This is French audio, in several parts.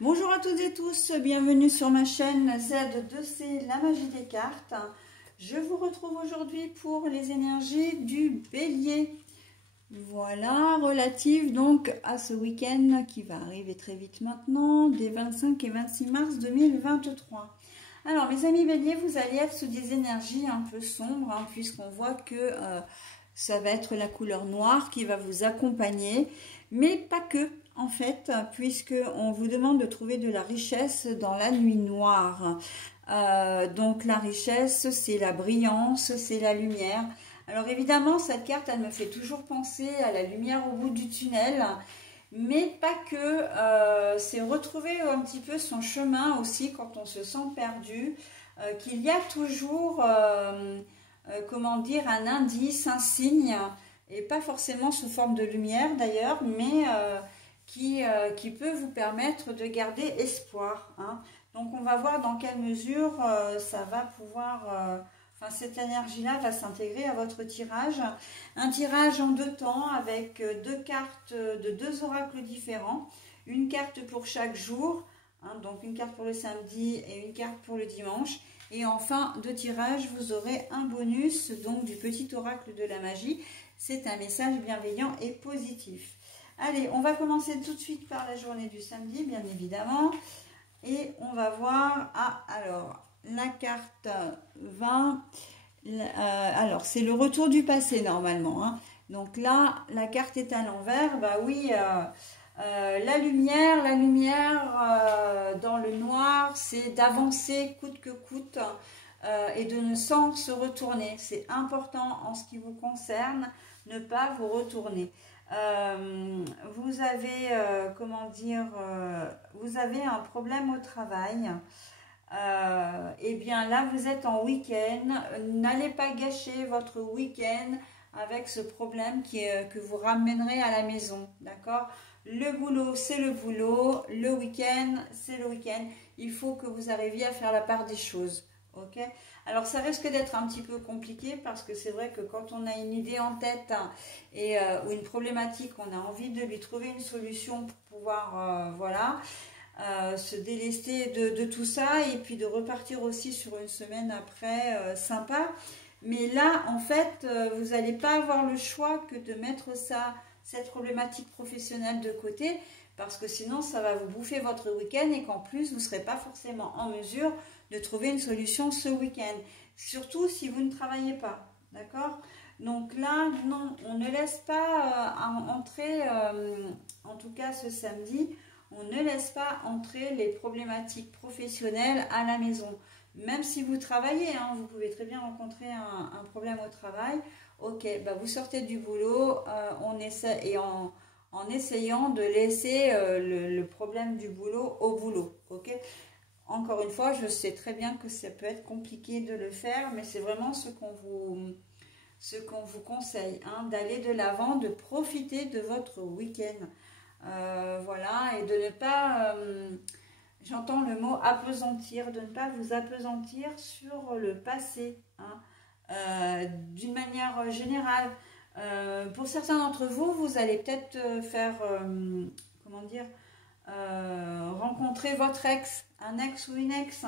Bonjour à toutes et tous, bienvenue sur ma chaîne Z2C, la magie des cartes. Je vous retrouve aujourd'hui pour les énergies du Bélier. Voilà, relative donc à ce week-end qui va arriver très vite maintenant, des 25 et 26 mars 2023. Alors mes amis Bélier, vous allez être sous des énergies un peu sombres, puisqu'on voit que ça va être la couleur noire qui va vous accompagner, mais pas que. En fait, puisqu'on vous demande de trouver de la richesse dans la nuit noire. Donc la richesse, c'est la brillance, c'est la lumière. Alors évidemment, cette carte, elle me fait toujours penser à la lumière au bout du tunnel, mais pas que. C'est retrouver un petit peu son chemin aussi quand on se sent perdu, qu'il y a toujours, comment dire, un indice, un signe, et pas forcément sous forme de lumière d'ailleurs, mais qui peut vous permettre de garder espoir. Donc on va voir dans quelle mesure ça va pouvoir, cette énergie-là va s'intégrer à votre tirage. Un tirage en deux temps avec deux cartes de deux oracles différents, une carte pour chaque jour, donc une carte pour le samedi et une carte pour le dimanche. Et en fin de tirage, vous aurez un bonus donc du petit oracle de la magie. C'est un message bienveillant et positif. Allez, on va commencer tout de suite par la journée du samedi, bien évidemment. Et on va voir, alors, la carte 20. Alors, c'est le retour du passé, normalement. Donc là, la carte est à l'envers. Bah oui, la lumière dans le noir, c'est d'avancer coûte que coûte et de ne sans se retourner. C'est important en ce qui vous concerne, ne pas vous retourner. Vous avez, vous avez un problème au travail. Et bien là, vous êtes en week-end. N'allez pas gâcher votre week-end avec ce problème que vous ramènerez à la maison. D'accord? Le boulot, c'est le boulot. Le week-end, c'est le week-end. Il faut que vous arriviez à faire la part des choses. Ok? Alors ça risque d'être un petit peu compliqué parce que c'est vrai que quand on a une idée en tête ou une problématique, on a envie de lui trouver une solution pour pouvoir se délester de tout ça et puis de repartir aussi sur une semaine après sympa. Mais là en fait vous n'allez pas avoir le choix que de mettre cette problématique professionnelle de côté, parce que sinon ça va vous bouffer votre week-end et qu'en plus vous ne serez pas forcément en mesure de trouver une solution ce week-end, surtout si vous ne travaillez pas, d'accord? Donc là, non, on ne laisse pas entrer, en tout cas ce samedi, on ne laisse pas entrer les problématiques professionnelles à la maison. Même si vous travaillez, vous pouvez très bien rencontrer un problème au travail. Ok, bah vous sortez du boulot, on essaie, et en essayant de laisser le problème du boulot au boulot, ok? Encore une fois, je sais très bien que ça peut être compliqué de le faire, mais c'est vraiment ce qu'on vous conseille, d'aller de l'avant, de profiter de votre week-end. Voilà, et de ne pas, j'entends le mot appesantir, de ne pas vous appesantir sur le passé, d'une manière générale. Pour certains d'entre vous, vous allez peut-être faire, rencontrer votre ex, un ex ou une ex,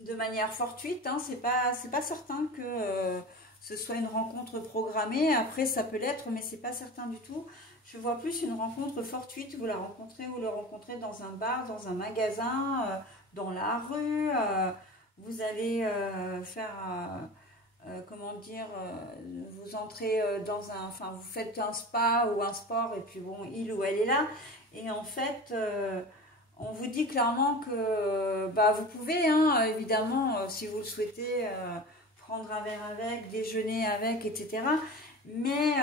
de manière fortuite. C'est pas certain que ce soit une rencontre programmée. Après, ça peut l'être, mais c'est pas certain du tout. Je vois plus une rencontre fortuite. Vous la rencontrez ou le rencontrez dans un bar, dans un magasin, dans la rue. Vous allez faire... vous entrez dans vous faites un spa ou un sport et puis bon, il ou elle est là et en fait on vous dit clairement que vous pouvez évidemment si vous le souhaitez prendre un verre avec, déjeuner avec, etc. Mais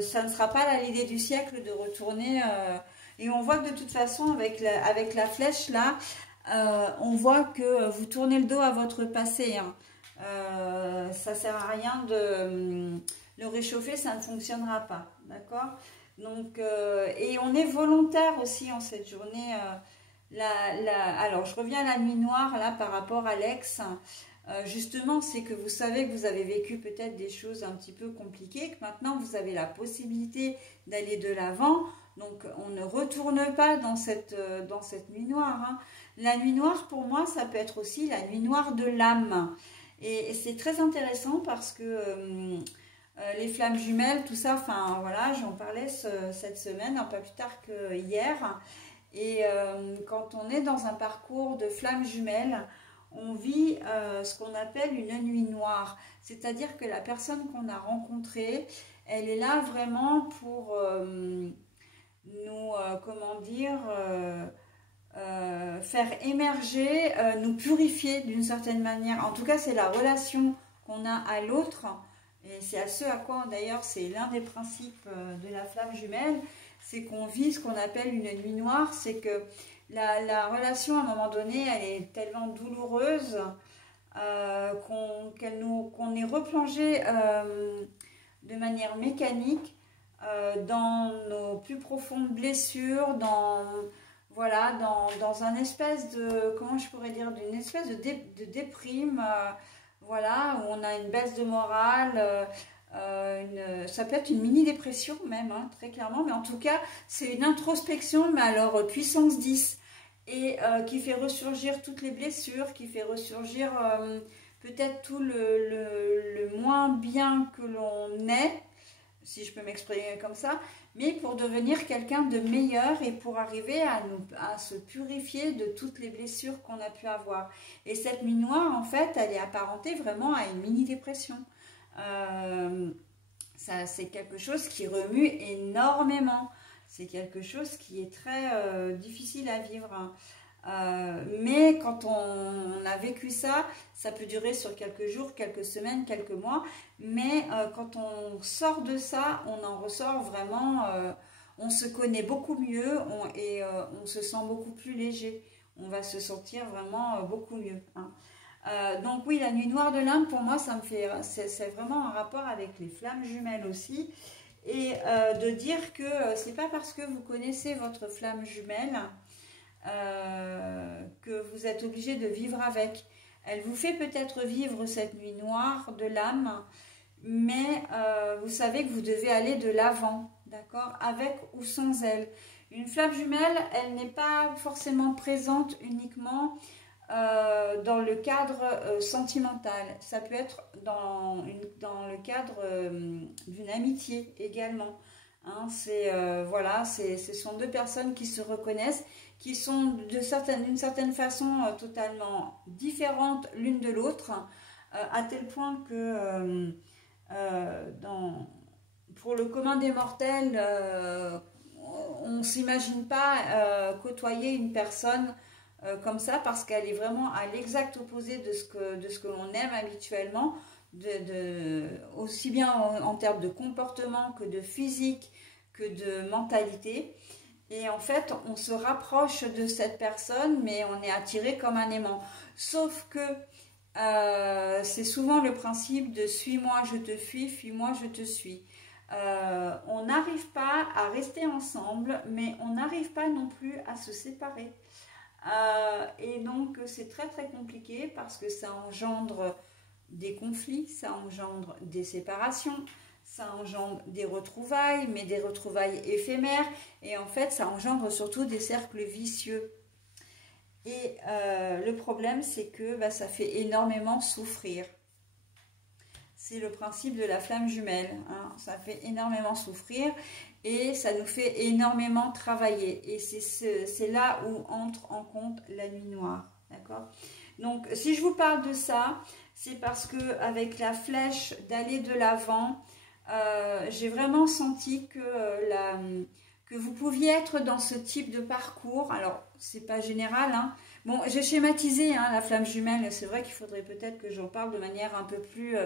ça ne sera pas l'idée du siècle de retourner et on voit que de toute façon avec la flèche là, on voit que vous tournez le dos à votre passé. Ça sert à rien de le réchauffer, ça ne fonctionnera pas, d'accord? Donc et on est volontaire aussi en cette journée. Alors je reviens à la nuit noire là par rapport à l'ex. Justement, c'est que vous savez que vous avez vécu peut-être des choses un petit peu compliquées, que maintenant vous avez la possibilité d'aller de l'avant. Donc, on ne retourne pas dans cette nuit noire, hein. La nuit noire, pour moi, ça peut être aussi la nuit noire de l'âme. Et c'est très intéressant parce que les flammes jumelles, tout ça, enfin voilà, j'en parlais cette semaine, un peu plus tard que hier. Et quand on est dans un parcours de flammes jumelles, on vit ce qu'on appelle une nuit noire. C'est-à-dire que la personne qu'on a rencontrée, elle est là vraiment pour nous, comment dire, faire émerger, nous purifier d'une certaine manière. En tout cas, c'est la relation qu'on a à l'autre. Et c'est à ce à quoi, d'ailleurs, c'est l'un des principes de la flamme jumelle, c'est qu'on vit ce qu'on appelle une nuit noire. C'est que la relation, à un moment donné, elle est tellement douloureuse qu'on est replongé de manière mécanique dans nos plus profondes blessures, voilà, dans un espèce de, comment je pourrais dire, d'une espèce de déprime, voilà, où on a une baisse de morale, ça peut être une mini-dépression même, hein, très clairement, mais en tout cas, c'est une introspection, mais alors puissance 10, et qui fait ressurgir toutes les blessures, qui fait ressurgir peut-être tout le moins bien que l'on est, si je peux m'exprimer comme ça, mais pour devenir quelqu'un de meilleur et pour arriver à se purifier de toutes les blessures qu'on a pu avoir. Et cette nuit noire, en fait, elle est apparentée vraiment à une mini-dépression. C'est quelque chose qui remue énormément. C'est quelque chose qui est très difficile à vivre. Mais quand on a vécu ça, ça peut durer sur quelques jours, quelques semaines, quelques mois. Mais quand on sort de ça, on en ressort vraiment, on se connaît beaucoup mieux et on se sent beaucoup plus léger. On va se sentir vraiment beaucoup mieux, hein. Donc oui, la nuit noire de l'âme, pour moi, c'est vraiment un rapport avec les flammes jumelles aussi. Et de dire que c'est pas parce que vous connaissez votre flamme jumelle que vous êtes obligé de vivre avec. Elle vous fait peut-être vivre cette nuit noire de l'âme, mais vous savez que vous devez aller de l'avant, d'accord, avec ou sans elle. Une flamme jumelle, elle n'est pas forcément présente uniquement dans le cadre sentimental. Ça peut être dans le cadre d'une amitié également. Hein, voilà, ce sont deux personnes qui se reconnaissent, qui sont d'une certaine façon totalement différentes l'une de l'autre, à tel point que pour le commun des mortels, on ne s'imagine pas côtoyer une personne comme ça, parce qu'elle est vraiment à l'exact opposé de ce que l'on aime habituellement, aussi bien en termes de comportement que de physique, que de mentalité. Et en fait, on se rapproche de cette personne, mais on est attiré comme un aimant. Sauf que c'est souvent le principe de « suis-moi, je te fuis, fuis-moi, je te suis ». On n'arrive pas à rester ensemble, mais on n'arrive pas non plus à se séparer. Et donc, c'est très très compliqué parce que ça engendre des conflits, ça engendre des séparations, ça engendre des retrouvailles, mais des retrouvailles éphémères, et en fait ça engendre surtout des cercles vicieux. Et le problème, c'est que ça fait énormément souffrir. C'est le principe de la flamme jumelle, hein. Ça fait énormément souffrir et ça nous fait énormément travailler. Et c'est là où entre en compte la nuit noire, d'accord? Donc si je vous parle de ça, c'est parce que avec la flèche d'aller de l'avant, j'ai vraiment senti que vous pouviez être dans ce type de parcours. Alors, c'est pas général, hein. Bon, j'ai schématisé hein, la flamme jumelle. C'est vrai qu'il faudrait peut-être que j'en parle de manière un peu plus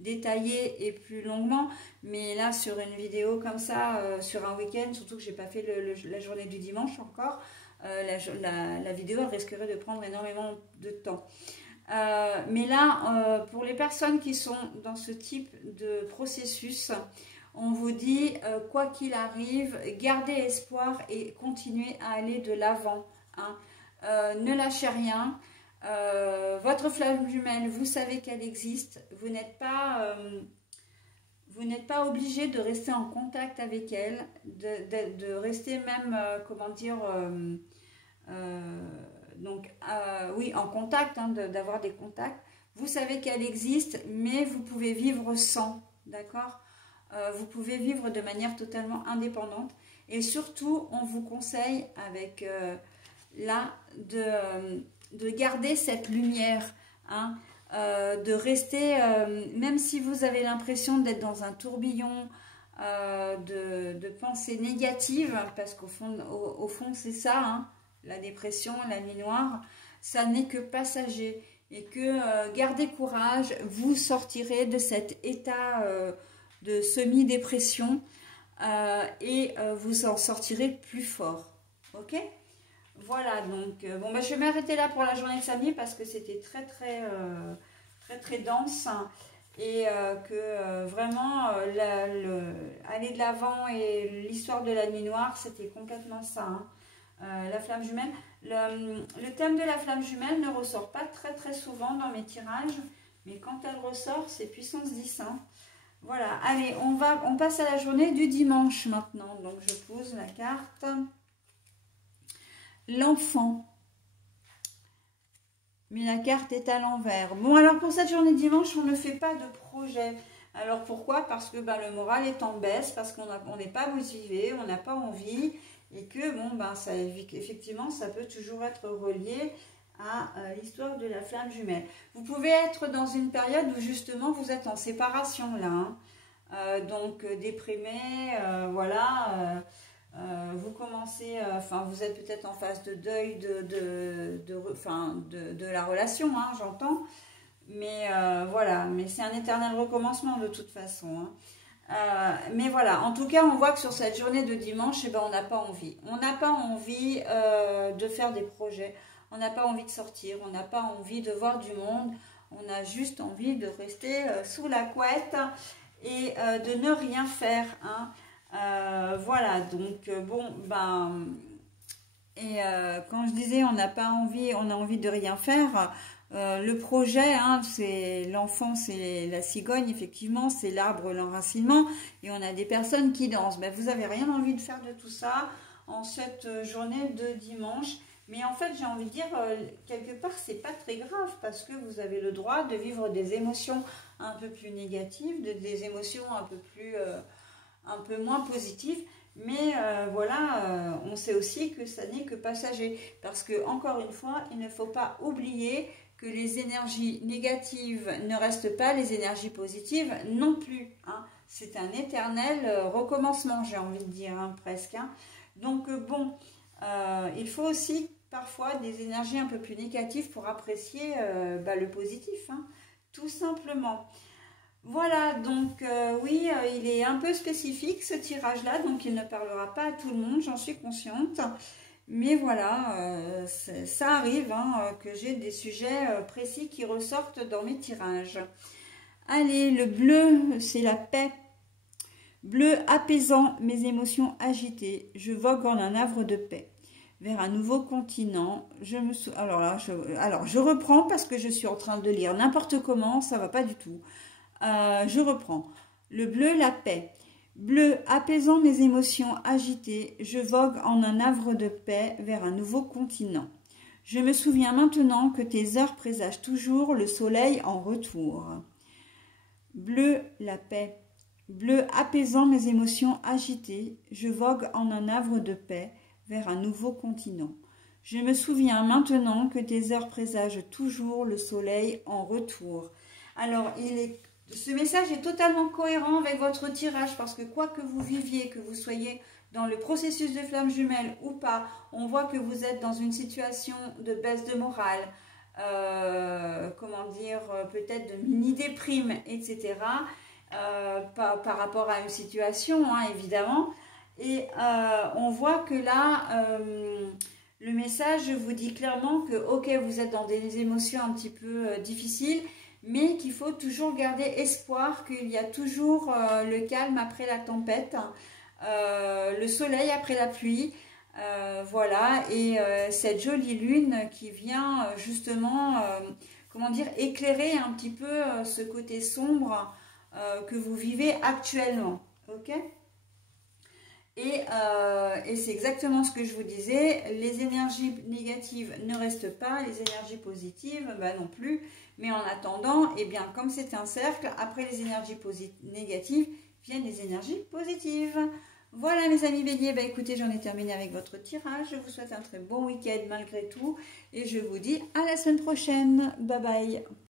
détaillée et plus longuement. Mais là, sur une vidéo comme ça, sur un week-end, surtout que j'ai pas fait la journée du dimanche encore, la vidéo elle risquerait de prendre énormément de temps. Mais là, pour les personnes qui sont dans ce type de processus, on vous dit, quoi qu'il arrive, gardez espoir et continuez à aller de l'avant, hein. Ne lâchez rien. Votre flamme jumelle, vous savez qu'elle existe. Vous n'êtes pas... Vous n'êtes pas obligé de rester en contact avec elle, de rester même, comment dire, oui, en contact, hein, d'avoir des contacts. Vous savez qu'elle existe, mais vous pouvez vivre sans, d'accord? Vous pouvez vivre de manière totalement indépendante. Et surtout, on vous conseille avec là de garder cette lumière, hein, de rester, même si vous avez l'impression d'être dans un tourbillon de pensées négatives, parce qu'au fond, au fond c'est ça, hein, la dépression, la nuit noire, ça n'est que passager. Et que gardez courage, vous sortirez de cet état de semi-dépression et vous en sortirez plus fort. Ok? Voilà, donc bon, bah, je vais m'arrêter là pour la journée de samedi parce que c'était très dense, hein, et que vraiment aller de l'avant et l'histoire de la nuit noire, c'était complètement ça, hein. La flamme jumelle, le thème de la flamme jumelle ne ressort pas très souvent dans mes tirages, mais quand elle ressort, c'est puissance 10, hein. Voilà, allez, on passe à la journée du dimanche maintenant. Donc je pose la carte. L'enfant. Mais la carte est à l'envers. Bon, alors pour cette journée de dimanche, on ne fait pas de projet. Alors pourquoi? Parce que le moral est en baisse, parce qu'on n'est pas motivé, on n'a pas envie, et que bon, ça, effectivement, ça peut toujours être relié à l'histoire de la flamme jumelle. Vous pouvez être dans une période où justement vous êtes en séparation là, hein. Donc déprimé, voilà. Vous commencez, vous êtes peut-être en phase de deuil de la relation, hein, j'entends. Mais voilà, mais c'est un éternel recommencement de toute façon, hein. Mais voilà, en tout cas, on voit que sur cette journée de dimanche, on n'a pas envie. On n'a pas envie de faire des projets. On n'a pas envie de sortir. On n'a pas envie de voir du monde. On a juste envie de rester sous la couette et de ne rien faire, hein. Voilà, donc quand je disais on n'a pas envie, on a envie de rien faire, le projet, hein, c'est l'enfant, c'est la cigogne, effectivement, c'est l'arbre, l'enracinement, et on a des personnes qui dansent. Vous n'avez rien envie de faire de tout ça en cette journée de dimanche, mais en fait j'ai envie de dire, quelque part c'est pas très grave, parce que vous avez le droit de vivre des émotions un peu plus négatives, des émotions un peu moins positif, mais voilà, on sait aussi que ça n'est que passager, parce que encore une fois, il ne faut pas oublier que les énergies négatives ne restent pas les énergies positives non plus, hein. C'est un éternel recommencement, j'ai envie de dire, hein, presque, hein. Donc bon, il faut aussi parfois des énergies un peu plus négatives pour apprécier le positif, hein, tout simplement. Voilà, donc oui, il est un peu spécifique ce tirage-là, donc il ne parlera pas à tout le monde, j'en suis consciente. Mais voilà, ça arrive, hein, que j'ai des sujets précis qui ressortent dans mes tirages. Allez, le bleu, c'est la paix. Bleu apaisant mes émotions agitées, je vogue en un havre de paix. Vers un nouveau continent, alors je reprends parce que je suis en train de lire n'importe comment, ça va pas du tout. Je reprends. Le bleu, la paix. Bleu, apaisant mes émotions agitées, je vogue en un havre de paix vers un nouveau continent. Je me souviens maintenant que tes heures présagent toujours le soleil en retour. Bleu, la paix. Bleu, apaisant mes émotions agitées, je vogue en un havre de paix vers un nouveau continent. Je me souviens maintenant que tes heures présagent toujours le soleil en retour. Alors, ce message est totalement cohérent avec votre tirage, parce que quoi que vous viviez, que vous soyez dans le processus de flamme jumelle ou pas, on voit que vous êtes dans une situation de baisse de morale, peut-être de mini-déprime, etc. Par rapport à une situation, hein, évidemment. Et on voit que là, le message vous dit clairement que, ok, vous êtes dans des émotions un petit peu difficiles, mais qu'il faut toujours garder espoir, qu'il y a toujours le calme après la tempête, le soleil après la pluie, voilà, et cette jolie lune qui vient justement, éclairer un petit peu ce côté sombre que vous vivez actuellement. Ok? Et c'est exactement ce que je vous disais, les énergies négatives ne restent pas, les énergies positives non plus. Mais en attendant, eh bien, comme c'est un cercle, après les énergies négatives viennent les énergies positives. Voilà mes amis béliers, écoutez, j'en ai terminé avec votre tirage. Je vous souhaite un très bon week-end malgré tout. Et je vous dis à la semaine prochaine. Bye bye.